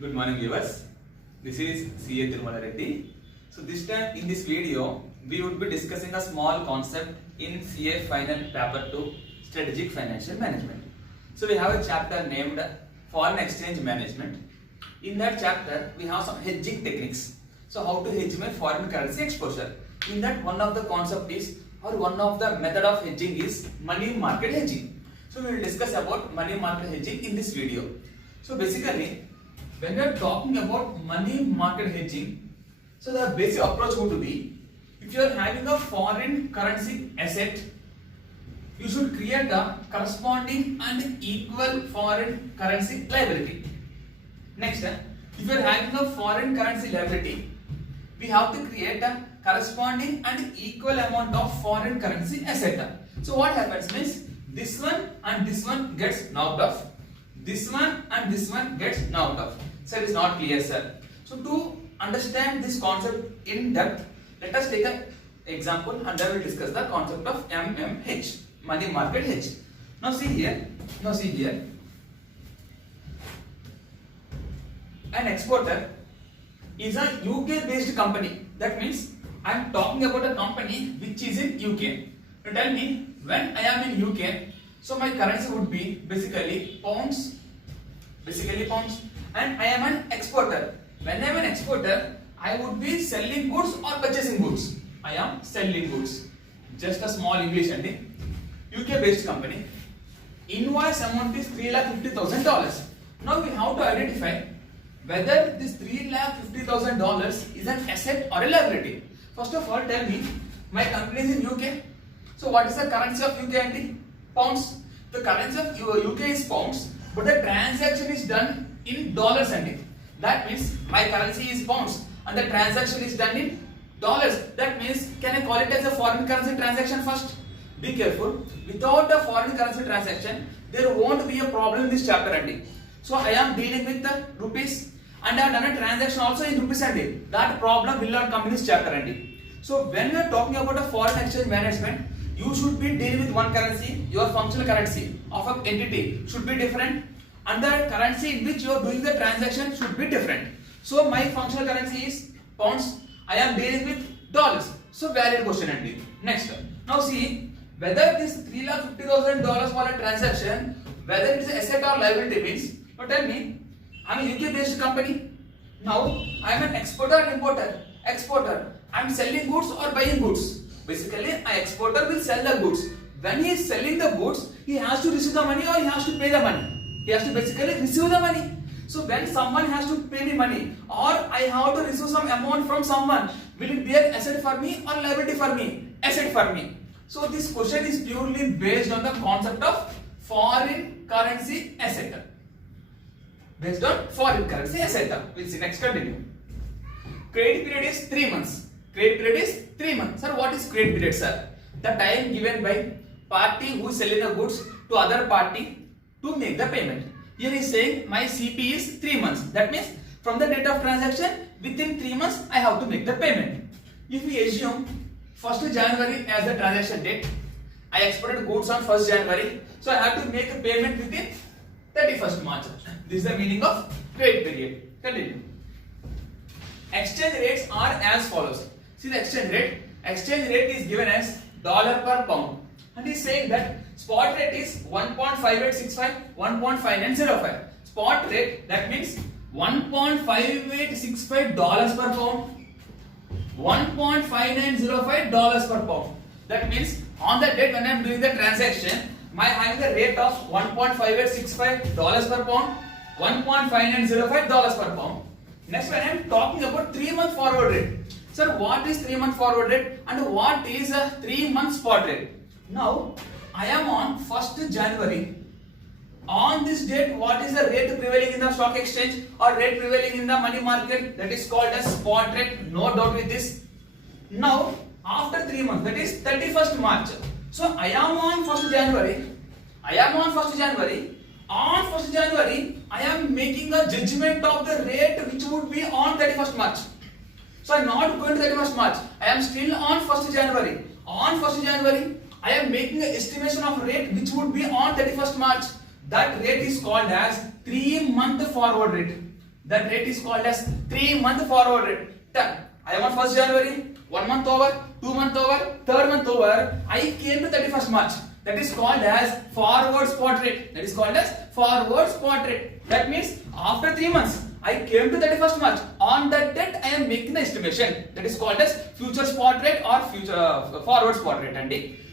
Good morning viewers. This is CA Tirumala Reddy. So this time in this video we would be discussing a small concept in CA Final Paper 2 Strategic Financial Management. So we have a chapter named Foreign Exchange Management. In that chapter we have some hedging techniques. So how to hedge my foreign currency exposure. In that one of the concept is or one of the method of hedging is money market hedging. So we will discuss about money market hedging in this video. So basically when we are talking about money market hedging, so the basic approach would be, if you are having a foreign currency asset, you should create a corresponding and equal foreign currency liability. Next, if you are having a foreign currency liability, we have to create a corresponding and equal amount of foreign currency asset. So what happens means, this one and this one gets knocked off. This one and this one gets knocked off. So it is not clear, sir. So to understand this concept in depth, let us take an example and then we will discuss the concept of MMH, money market hedge. Now see here. An exporter is a UK based company. That means I am talking about a company which is in UK. Now tell me, when I am in UK, so my currency would be basically pounds, and I am an exporter. When I am an exporter, I would be selling goods or purchasing goods. I am selling goods. Just a small English ending. UK based company. Invoice amount is $350,000. Now we have to identify whether this $350,000 is an asset or a liability. First of all, tell me, my company is in UK. So what is the currency of UK and pounds? The currency of UK is pounds, but the transaction is done in dollars and that means my currency is pounds and the transaction is done in dollars. That means, can I call it as a foreign currency transaction first? Be careful. Without a foreign currency transaction, there won't be a problem in this chapter ending. So I am dealing with the rupees and I have done a transaction also in rupees ending. That problem will not come in this chapter ending. So when we are talking about a foreign exchange management, you should be dealing with one currency. Your functional currency of an entity should be different and the currency in which you are doing the transaction should be different. So my functional currency is pounds. I am dealing with dollars. So valid question ending. Next. Now see whether this $350,000 for a transaction, whether it is asset or liability means. Now tell me, I am a UK based company. Now I am an exporter and importer. Exporter. I am selling goods or buying goods. Basically, an exporter will sell the goods. When he is selling the goods, he has to receive the money or he has to pay the money. He has to basically receive the money. So when someone has to pay me money or I have to receive some amount from someone, will it be an asset for me or liability for me? Asset for me. So this question is purely based on the concept of foreign currency asset. Based on foreign currency asset. We'll see next, continue. Credit period is 3 months. Credit period is 3 months. Sir, what is credit period, sir? The time given by party who is selling the goods to other party to make the payment. Here he is saying my CP is 3 months. That means from the date of transaction, within 3 months I have to make the payment. If we assume 1st January as the transaction date, I exported goods on 1st January, so I have to make a payment within 31st March. This is the meaning of credit period. Continue. Exchange rates are as follows. See the exchange rate. Exchange rate is given as dollar per pound, and he is saying that spot rate is 1.5865, 1.5905. Spot rate, that means $1.5865 per pound, $1.5905 per pound. That means on the date when I am doing the transaction, I am having the rate of $1.5865 per pound, $1.5905 per pound. Next, when I am talking about 3 month forward rate. Sir, what is 3 month forward rate and what is a 3 month spot rate? Now, I am on 1st January. On this date, what is the rate prevailing in the stock exchange or rate prevailing in the money market? That is called as spot rate. No doubt with this. Now, after 3 months, that is 31st March. So, I am on 1st January. On 1st January, I am making a judgment of the rate which would be on 31st March. So, I am not going to 31st March. I am still on 1st January. On 1st January, I am making an estimation of rate which would be on 31st March. That rate is called as 3 month forward rate. That rate is called as 3-month forward rate. Done. I am on 1st January, 1 month over, 2 month over, 3rd month over. I came to 31st March. That is called as forward spot rate. That is called as forward spot rate. That means after 3 months, I came to 31st March. On that date, I am making the estimation. That is called as future spot rate or future forward spot rate. And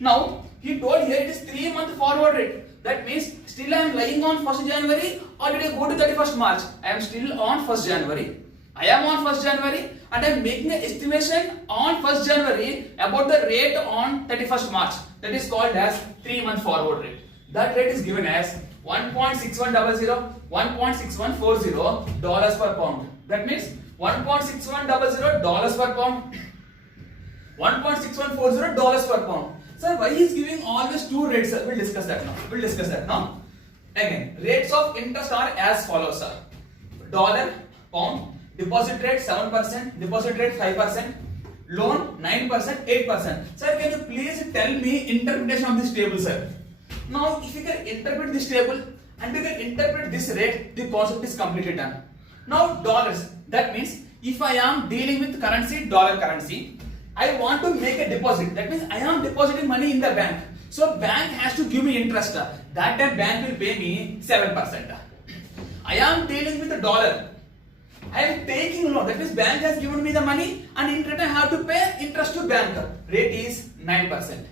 now he told here it is 3-month forward rate. That means still I am lying on 1st January or did I go to 31st March? I am still on 1st January. I am on 1st January and I am making an estimation on 1st January about the rate on 31st March. That is called as 3-month forward rate. That rate is given as 1.6100, 1.6140 dollars per pound. That means 1.6100 dollars per pound, 1.6140 dollars per pound. Sir, why he is giving always two rates? Sir? We'll discuss that now. Again, rates of interest are as follows, sir. Dollar, pound, deposit rate 7%, deposit rate 5%, loan 9%, 8%. Sir, can you please tell me interpretation of this table, sir? Now, if you can interpret this table and you can interpret this rate, the concept is completely done. Now, dollars. That means if I am dealing with currency, dollar currency, I want to make a deposit. That means I am depositing money in the bank. So bank has to give me interest. That time bank will pay me 7%. I am dealing with the dollar. I am taking loan. That means bank has given me the money and in return I have to pay interest to bank. Rate is 9%.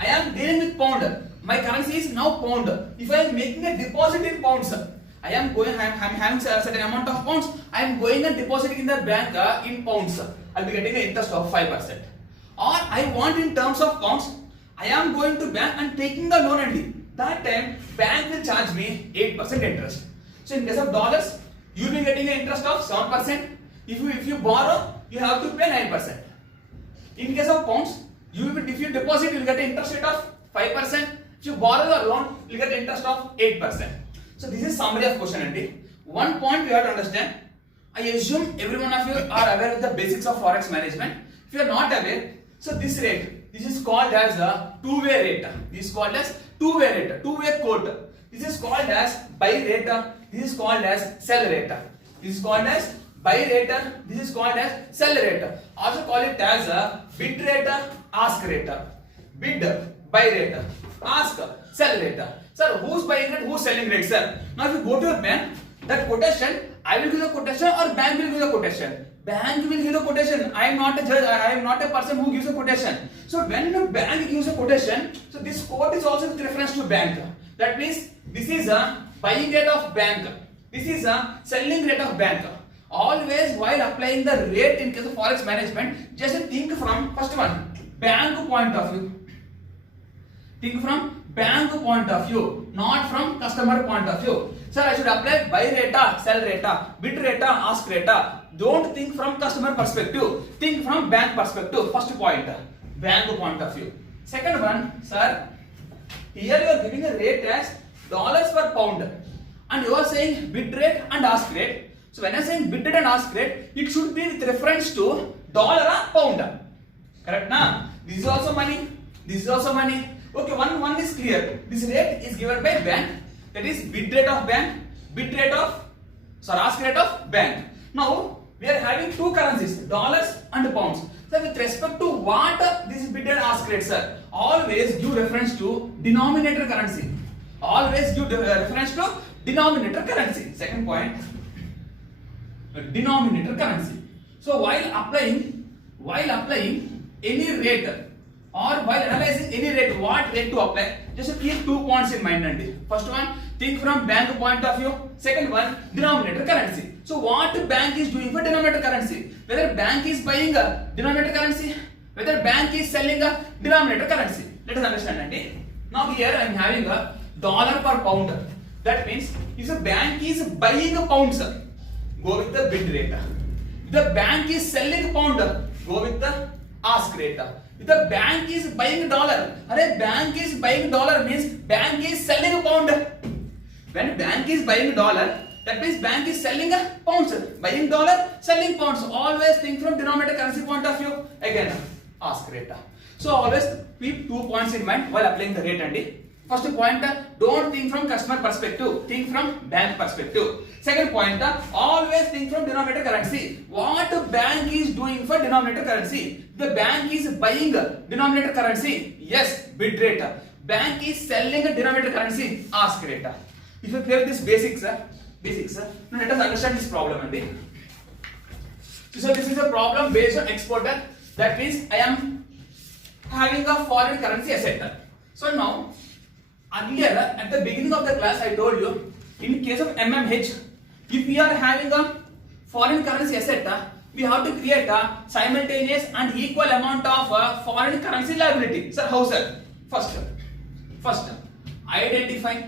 I am dealing with pound. My currency is now pound. If I am making a deposit in pounds, I am having a certain amount of pounds. I am going and depositing in the bank in pounds. I'll be getting an interest of 5%. Or I want in terms of pounds, I am going to bank and taking the loan only. That time bank will charge me 8% interest. So in case of dollars, you will be getting an interest of 7%. If you borrow, you have to pay 9%. In case of pounds, if you deposit, you will get an interest rate of 5%. If you borrow the loan, you will get interest of 8%. So this is summary of question only. One point you have to understand. I assume every one of you are aware of the basics of forex management. If you are not aware, so this rate, this is called as a two-way rate. This is called as two-way rate, two-way quote. This is called as buy rate. This is called as sell rate. This is called as buy rate. This is called as sell rate. Also call it as a bid rate, ask rate. Bid, buy rate, ask, sell rate. Sir, who's buying rate, who's selling rate, sir? Now if you go to a bank, that quotation, I will give the quotation or bank will give the quotation. Bank will give the quotation. I am not a judge, I am not a person who gives a quotation. So when the bank gives a quotation, so this quote is also with reference to bank. That means this is a buying rate of bank. This is a selling rate of bank. Always while applying the rate in case of forex management, just think from first one, bank point of view. Think from bank point of view, not from customer point of view. Sir, I should apply buy rate, sell rate, bid rate, ask rate. Don't think from customer perspective. Think from bank perspective. First point, bank point of view. Second one, sir, here you are giving a rate as dollars per pound, and you are saying bid rate and ask rate. So when I am saying bid rate and ask rate, it should be with reference to dollar or pound. Correct na? This is also money. This is also money. Okay, one is clear. This rate is given by bank. That is bid rate of bank, ask rate of bank. Now we are having two currencies, dollars and pounds. So with respect to what this bid and ask rate, sir, always give reference to denominator currency. Always give reference to denominator currency. Second point, denominator currency. So while applying any rate or while analyzing any rate, what rate to apply, just keep 2 points in mind. First one, think from bank point of view. Second one, denominator currency. So what bank is doing for denominator currency? Whether bank is buying a denominator currency, whether bank is selling a denominator currency. Let us understand. Now here I am having a dollar per pound. That means if the bank is buying a pound, sir, go with the bid rate. If the bank is selling a pound, go with the ask rate. If the bank is buying dollar, bank is buying dollar means bank is selling a pound. When bank is buying dollar, that means bank is selling a pounds. Buying dollar, selling pounds. Always think from denominator currency point of view. Again, ask rate. So always keep 2 points in mind while applying the rate. First point, don't think from customer perspective, think from bank perspective. Second point, always think from denominator currency. What bank is doing for denominator currency? The bank is buying denominator currency, yes, bid rate. Bank is selling denominator currency, ask rate. If you clear this basics, now let us understand this problem. So this is a problem based on exporter. That means I am having a foreign currency asset. So now, earlier at the beginning of the class I told you, in case of MMH, if we are having a foreign currency asset, we have to create a simultaneous and equal amount of foreign currency liability. Sir, how sir? First, identify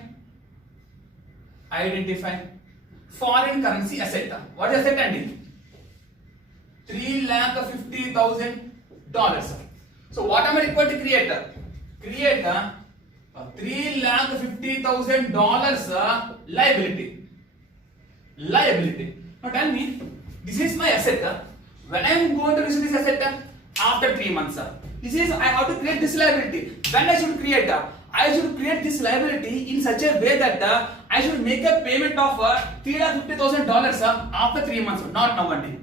foreign currency asset. What is asset and $350,000. So what am I required to create? Create a $350,000 liability. Now tell me, this is my asset. When I am going to receive this asset? After 3 months. This is, I have to create this liability. When I should create? I should create this liability in such a way that I should make a payment of $350,000 after 3 months, not now only.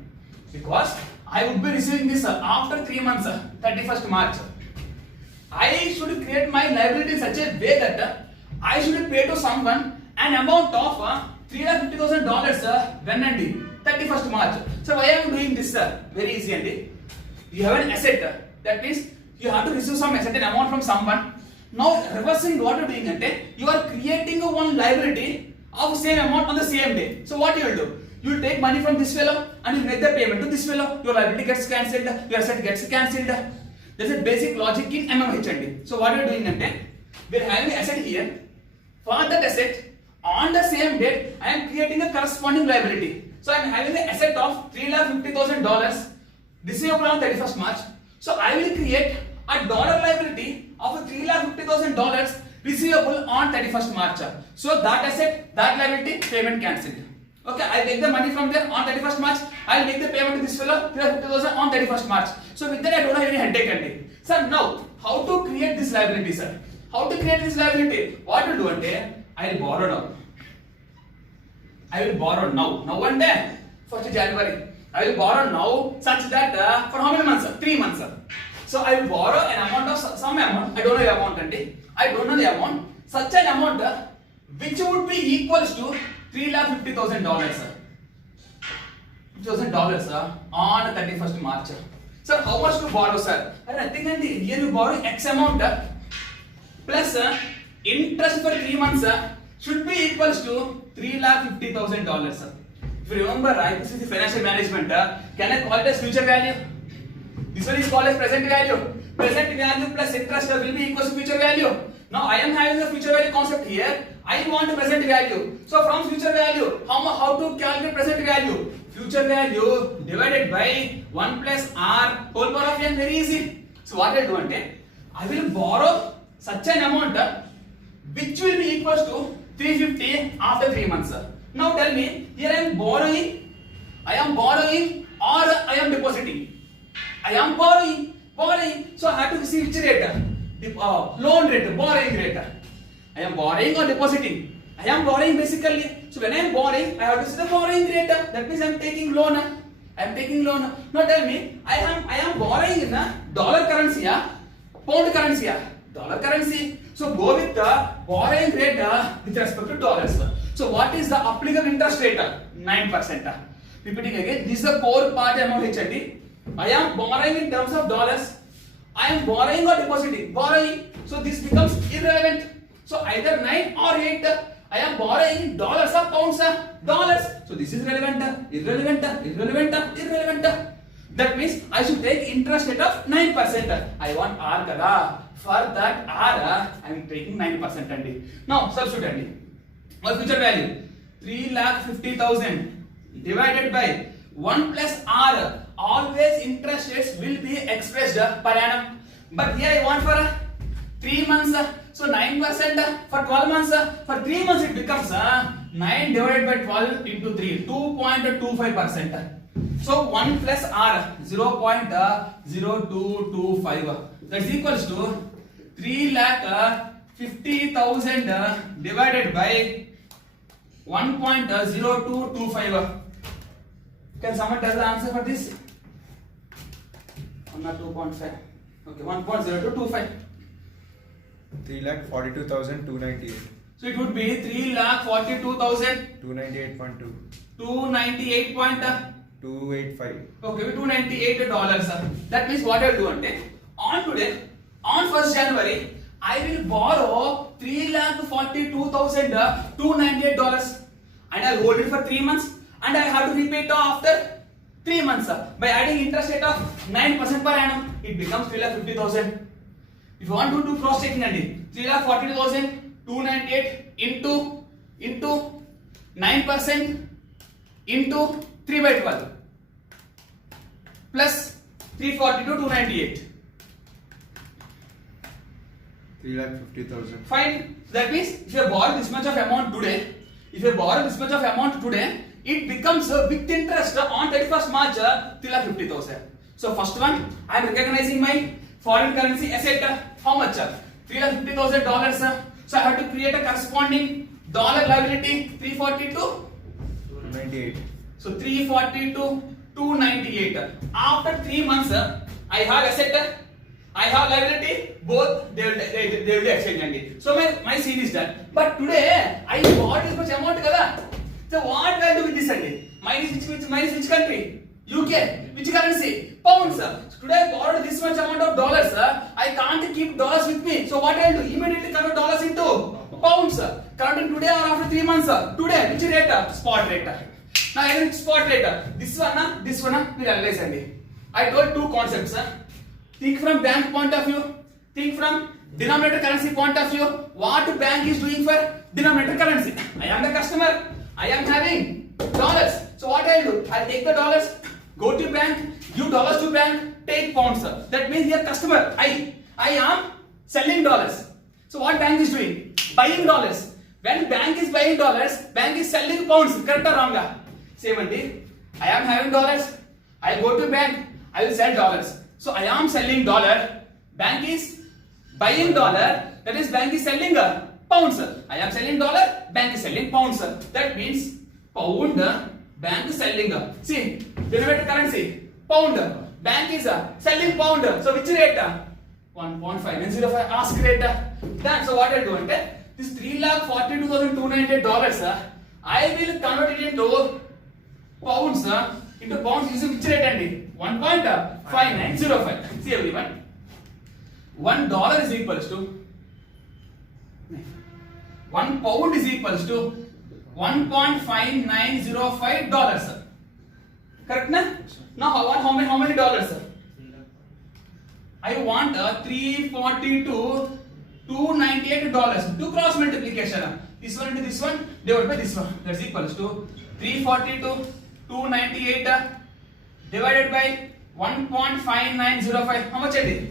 Because I would be receiving this after 3 months, 31st March. I should create my liability in such a way that I should pay to someone an amount of $350,000 when and 31st March. So why I am doing this, sir? Very easy, and you have an asset. That means you have to receive some asset, an amount from someone. Now reversing what you are doing, you are creating one liability of same amount on the same day. So what you will do? You will take money from this fellow and you make the payment to this fellow. Your liability gets cancelled, your asset gets cancelled. There's a basic logic in MMH. So what you are doing, we are having an asset here. For that asset, on the same date, I am creating a corresponding liability. So I am having an asset of $350,000 receivable on 31st March. So I will create a dollar liability of $350,000 receivable on 31st March. So that asset, that liability, payment cancelled. Okay, I take the money from there on 31st March. I will make the payment to this fellow, 350,000 on 31st March. So with that I don't have any headache. Sir, now how to create this liability, sir? How to create this liability? What to do? I will borrow now. Now one day, 1st January. I will borrow now such that for how many months? 3 months. So I will borrow an amount of some amount. I don't know the amount. I don't know the amount. Such an amount which would be equals to $350,000. On 31st March. Sir, how much to borrow, sir? Nothing. Here you borrow X amount plus interest for 3 months should be equals to $350,000. If you remember, right, this is the financial management. Can I call it as future value? This one is called as present value. Present value plus interest will be equals to future value. Now I am having a future value concept here. I want present value. So from future value, how to calculate present value? Future value divided by 1 plus R whole power of n. Very easy. So what I do, I will borrow such an amount which will be equals to 350 after 3 months. Now tell me, here I am borrowing or I am depositing? I am borrowing. So I have to see which rate? Loan rate, borrowing rate. I am borrowing or depositing? I am borrowing basically. So when I am borrowing, I have to see the borrowing rate. That means I am taking loan. Now tell me, I am borrowing in dollar currency, pound currency, dollar currency. So go with the borrowing rate with respect to dollars. So what is the applicable interest rate? 9%. Repeating again, this is the core part MOH. I am borrowing in terms of dollars. I am borrowing or depositing? Borrowing. So this becomes irrelevant. So either 9 or 8. I am borrowing dollars or pounds? Dollars. So this is irrelevant. That means I should take interest rate of 9%. I want R kada. For that R, I am taking 9%. Now substitute. My future value 350,000 divided by 1 plus R. Always interest rates will be expressed per annum. But here I want for 3 months. So 9% for 12 months. For 3 months it becomes 9 divided by 12 into 3. 2.25%. So 1 plus R 0.0225. That's equals to 3,50,000 50,000 divided by 1.0225. Can someone tell the answer for this? 1 or 2.5? Okay, 1.0225. 3,42,298. So it would be 3,42,000. 298.2. 298. 285. Okay, $298. That means what I'll do ante, on today, on 1st January, I will borrow $3,42,298 and I'll hold it for 3 months and I have to repay it after 3 months by adding interest rate of 9% per annum. It becomes 3,50,000. If you want to do cross checking andi, 3,42,298 into 9% into 3 by 12 plus 342,298. 3,50,000. Fine. That means if you borrow this much of amount today, it becomes with interest on 31st March 3,50,000. So first one, I am recognizing my foreign currency asset. How much? $350,000. So I have to create a corresponding dollar liability 298. So 342,298. After 3 months, I have asset, I have liability. Both they will do exchange. So my scene is done. But today I bought this much amount. So what will I do with this? Mine is which country? UK. Which currency? Pounds. So today I borrowed this much amount of dollars. I can't keep dollars with me. So what I will do? Immediately convert dollars into pounds. Converting today or after 3 months? Today. Which rate? Spot rate. Now I will spot rate. This one we analyze. I told two concepts. Think from bank point of view. Think from denominator currency point of view. What bank is doing for denominator currency? I am the customer. I am having dollars. So what I will do? I will take the dollars, go to bank, give dollars to bank, take pounds. That means here customer. I am selling dollars. So what bank is doing? Buying dollars. When bank is buying dollars, bank is selling pounds. Correct or wrong? Same thing. I am having dollars. I go to bank. I will sell dollars. So I am selling dollar. Bank is buying dollar. That is bank is selling pounds. I am selling dollar. Bank is selling pounds. That means pound. Bank is selling. See, denominator currency. Pound. Bank is selling pound. So which rate? 1.505. Ask rate. Then so what I do? This $3,42,298. I will convert it into pounds. Into pounds using which rate? 1.5905. See everyone. $1 is equals to 1 pound is equals to $1.5905. Correct na? Now I want how many dollars? I want $342,298. Do cross multiplication. This one into this one divided by this one. That's equals to 342,298 divided by 1.5905. How much it is?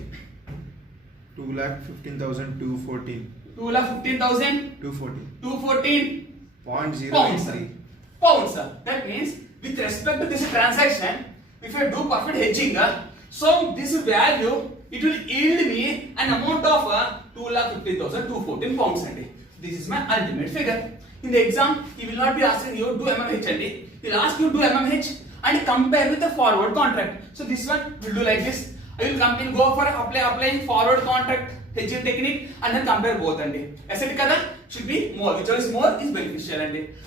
2,15,214. 2,15,214 pounds. 0.083. Pounds. That means with respect to this transaction, if I do perfect hedging, so this value it will yield me an amount of 2,50,214 pounds. This is my ultimate figure. In the exam, he will not be asking you do MMH. He will ask you do MMH and compare with the forward contract. So this one will do like this. I will go for applying forward contract hedging technique and then compare both. Asset kada should be more. Which is more is beneficial.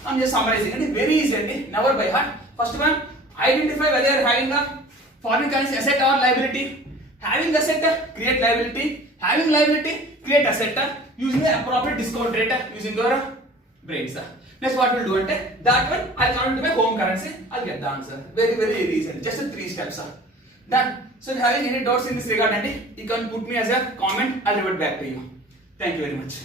I'm just summarizing. Very easy. Never by heart. First one, identify whether you are having a foreign currency asset or liability. Having asset, create liability. Having liability, create asset. Using the appropriate discount rate. Using your brains. Next what we'll do that one I'll convert to my home currency. I'll get the answer. Very easy. Just 3 steps. Done. So if you having any doubts in this regard, you can put me as a comment. I'll revert back to you. Thank you very much.